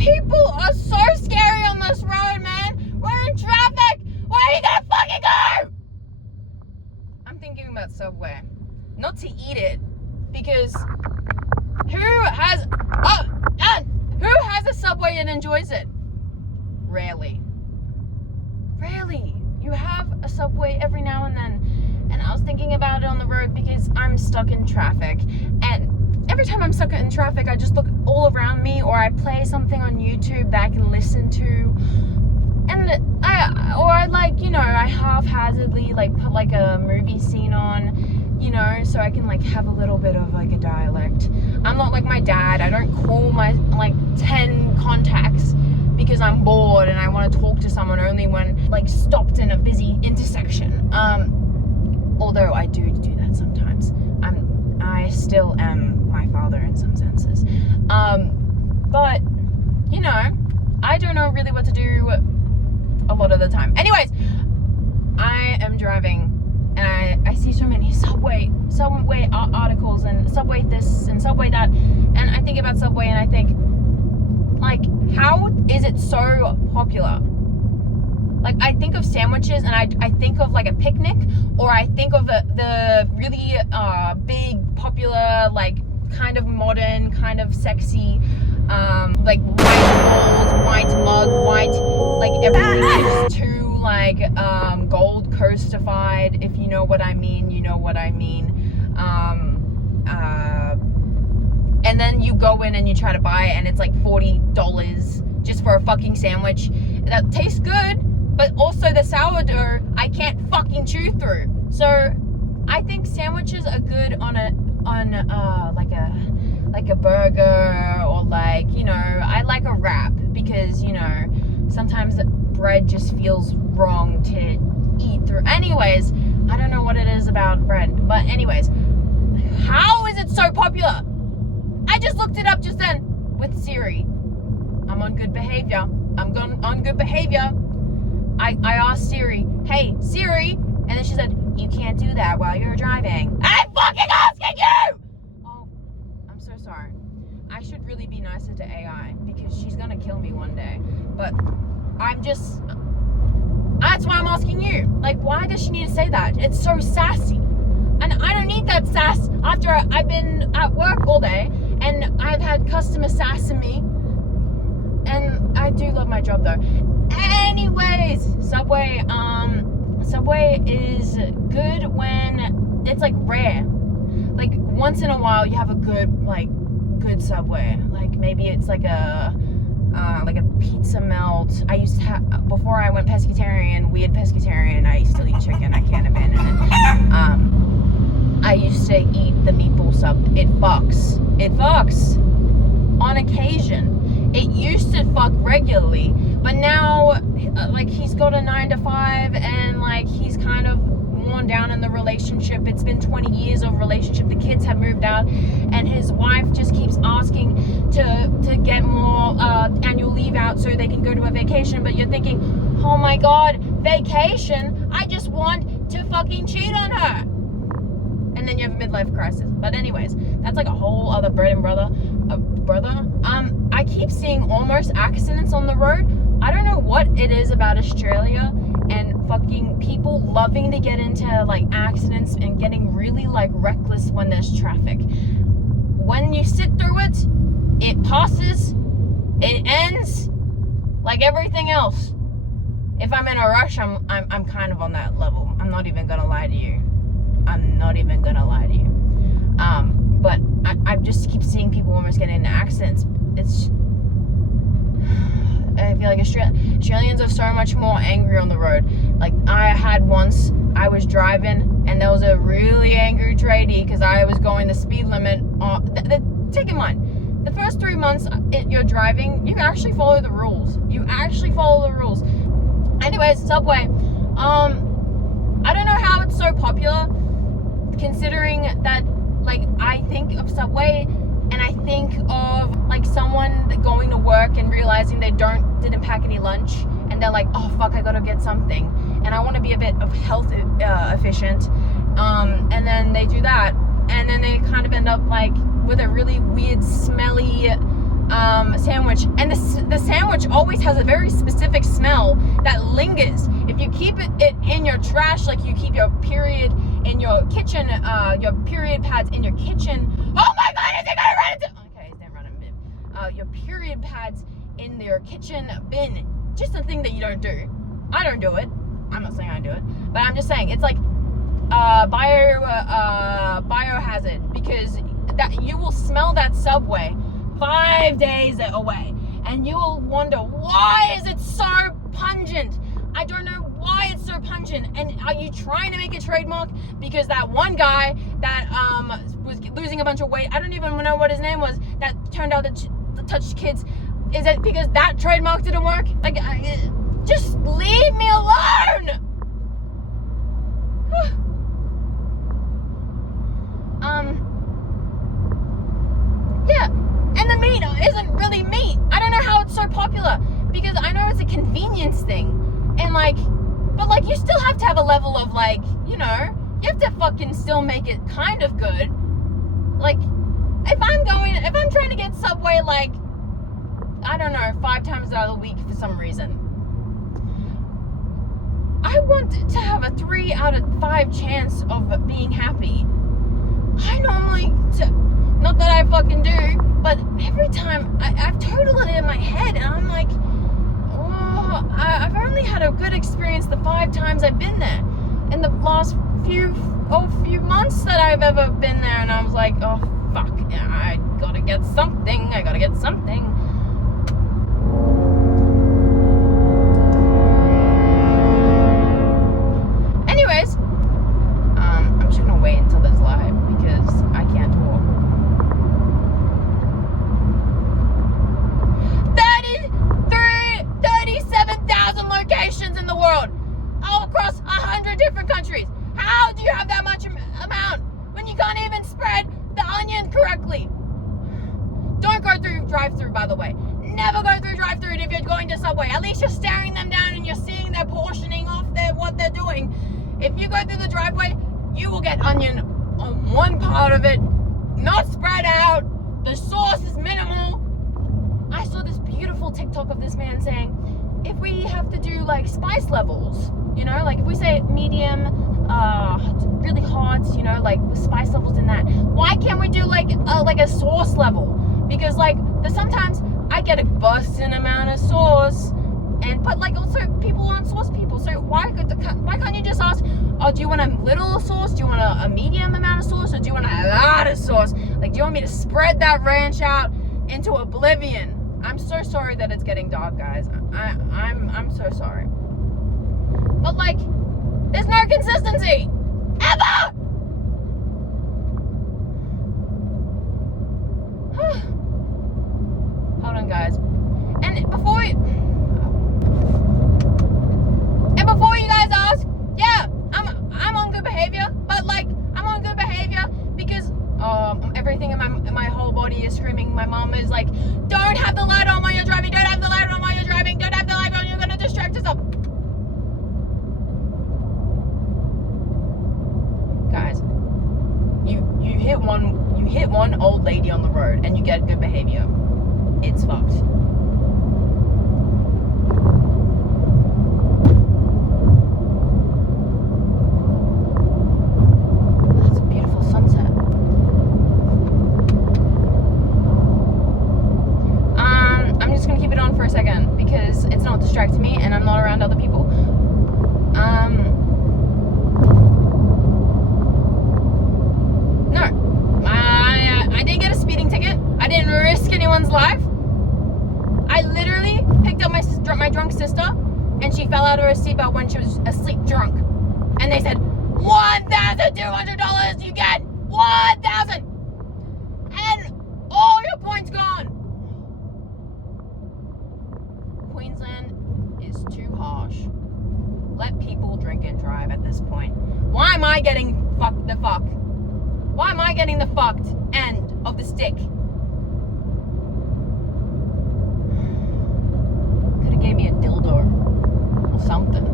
People are so scary on this road, man. We're in traffic. Where are you gonna fucking go? I'm thinking about Subway. Not to eat it, because who has a Subway and enjoys it? Rarely. You have a Subway every now and then. And I was thinking about it on the road because I'm stuck in traffic. And every time I'm stuck in traffic, I just look all around me, or I play something on YouTube that I can listen to. And I haphazardly put a movie scene on, so I can have a little bit of a dialect. I'm not like my dad. I don't call my 10 contacts because I'm bored and I want to talk to someone only when stopped in a busy intersection. Although I do that sometimes. I still am my father in some senses. But I don't know really what to do a lot of the time. Anyways, I am driving and I see so many Subway articles and Subway this and Subway that, and I think about Subway and I think, how is it so popular? I think of sandwiches and I think of a picnic, or I think of the really big, popular, kind of modern, kind of sexy, white bowls, white mug, white, everything is too Gold Coastified. If you know what I mean, you know what I mean. And then you go in and you try to buy it and it's $40 just for a fucking sandwich. That tastes good, but also the sourdough I can't fucking chew through. So I think sandwiches are good on a burger, or I like a wrap because sometimes the bread just feels wrong to eat through. Anyways, I don't know what it is about bread, but anyways, how is it so popular? I just looked it up just then with Siri. I'm on good behavior. On good behavior. I asked Siri, hey Siri, and then she said, you can't do that while you're driving. I'm fucking asking you! Oh, I'm so sorry. I should really be nicer to AI because she's gonna kill me one day. But that's why I'm asking you. Why does she need to say that? It's so sassy. And I don't need that sass after I've been at work all day and I've had customer sassing me. And I do love my job though. Anyways, Subway is good when it's rare. Once in a while you have a good Subway. Maybe it's a pizza melt. I used to have, before I went weird pescatarian, I used to eat chicken. I can't abandon it. I used to eat the meatball sub. It fucks on occasion. It used to fuck regularly, but now he's got a 9 to 5 and he's kind of worn down in the relationship. It's been 20 years of relationship. The kids have moved out and his wife just keeps asking to get more annual leave out so they can go to a vacation. But you're thinking, oh my god, vacation? I just want to fucking cheat on her. And then you have a midlife crisis. But anyways, that's a whole other bread and brother. I keep seeing almost accidents on the road. I don't know what it is about Australia and fucking people loving to get into accidents and getting really reckless when there's traffic. When you sit through it, it passes, it ends like everything else. If I'm in a rush, I'm kind of on that level. I'm not even gonna lie to you. But I just keep seeing people almost get into accidents. I feel Australians are so much more angry on the road. I had once, I was driving and there was a really angry tradie because I was going the speed limit. Take in mind, the first 3 months you're driving, you actually follow the rules. Anyways, Subway. I don't know how it's so popular, considering that I think of Subway and I think of someone going to work and realizing they didn't pack any lunch and they're oh fuck, I gotta get something and I want to be a bit of health efficient, and then they do that and then they kind of end up with a really weird smelly sandwich, and the sandwich always has a very specific smell that lingers. If you keep it in your trash, like you keep your period in your kitchen, your period pads in your kitchen. Oh my God, is it gonna run into? Okay, it's gonna run a bit. Your period pads in your kitchen bin. Just a thing that you don't do. I don't do it. I'm not saying I do it, but I'm just saying it's like biohazard, because that you will smell that Subway 5 days away, and you will wonder, why is it so pungent? I don't know why it's so pungent. And are you trying to make a trademark because that one guy that was losing a bunch of weight, I don't even know what his name was, that turned out to touch kids? Is it because that trademark didn't work? Like, just leave me alone. Yeah. And the meat isn't really meat. I don't know how it's so popular, because I know it's a convenience thing, and but you still have to have a level of you have to fucking still make it kind of good. Like, if I'm trying to get Subway I don't know, 5 times out of the week for some reason, I want to have a 3 out of 5 chance of being happy. I normally, not that I fucking do, but every time I've totaled it in my head, and I'm like, oh, I've only had a good experience the 5 times I've been there in the last few months that I've ever been there, and I was like, oh fuck, I gotta get something. Anyways, I'm just gonna wait until this live because I can't talk. 37,000 locations in the world, all across 100 different countries. How do you have that much amount when you can't even spread the onion correctly? Don't go through drive-through, by the way. Never go through drive-through if you're going to Subway. At least you're staring them down and you're seeing their portioning off what they're doing. If you go through the driveway, you will get onion on one part of it, not spread out. The sauce is minimal. I saw this beautiful TikTok of this man saying, if we have to do spice levels, if we say medium, really hot, with spice levels in that, why can't we do a sauce level? Because sometimes I get a busting amount of sauce, but also people aren't sauce people, so why can't you just ask, oh, do you want a little sauce, do you want a medium amount of sauce, or do you want a lot of sauce? Do you want me to spread that ranch out into oblivion? I'm so sorry that it's getting dark, guys. I'm so sorry. But there's no consistency ever. Hold on, guys. And before you guys ask, yeah, I'm on good behavior, but I'm on good behavior because everything in my whole body is screaming. My mom is like, don't have the light on while you're driving, don't have the light on while you're driving, don't have the light on, you're gonna distract yourself. Guys, you hit one old lady on the road and you get good behavior. It's fucked. That's a beautiful sunset. I'm just gonna keep it on for a second because it's not distracting me and I'm not around other people. No, I didn't get a speeding ticket. I didn't risk anyone's life. I literally picked up my drunk sister, and she fell out of her seatbelt when she was asleep drunk. And they said, $1,200 you get, 1,000, and all your points gone. Queensland is too harsh. Let people drink and drive at this point. Why am I getting the fuck? Why am I getting the fucked end of the stick? Could have gave me a dildo or something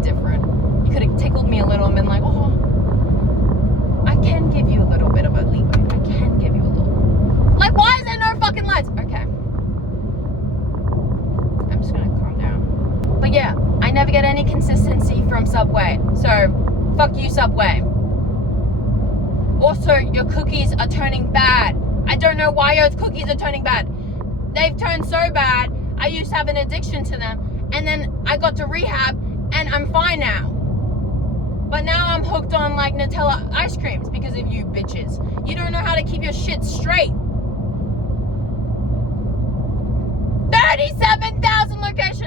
different. You could have tickled me a little and been like, oh, I can give you a little bit of a leeway. I can give you a little. Why is there no fucking lights? Okay. But yeah, I never get any consistency from Subway. So, fuck you, Subway. Also, your cookies are turning bad. I don't know why your cookies are turning bad. They've turned so bad. I used to have an addiction to them. And then I got to rehab and I'm fine now. But now I'm hooked on like Nutella ice creams because of you bitches. You don't know how to keep your shit straight. 37,000 locations.